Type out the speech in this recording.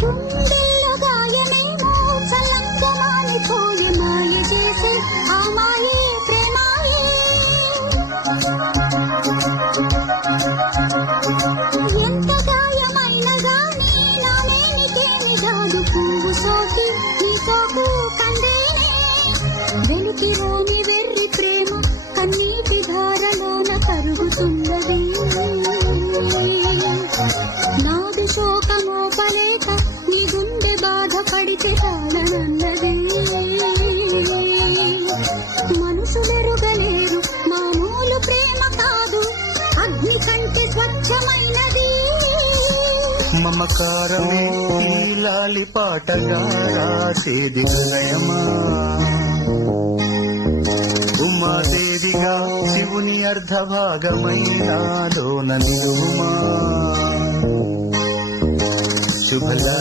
గుండెల్లో గాయమేమో చల్లంగా మానిపోయి మాయ చేసే ఆ మాయే ప్రేమాయే. ఎంత గాయమైన గానీ నానేనికేమి కాదు పువ్వు సోకి నీ సోకు కందేనే. వెలుతిరోని వెర్రి ప్రేమ కన్నీటి ధారలోన కరుగుతున్నది. నాది శోకమోపలేక నీ గుండె బాధపడితే చాలనన్నది. మనసులెరుగలేరు మామూలు ప్రేమ కాదు అగ్ని కంటే స్వచ్ఛమైనది. మమకారమే ఈ లాలి పాటగా రాసేది హృదయమా. ఉమాదేవిగా శివుని అర్ధభాగమైనాలోన నిలువుమా. శుభలా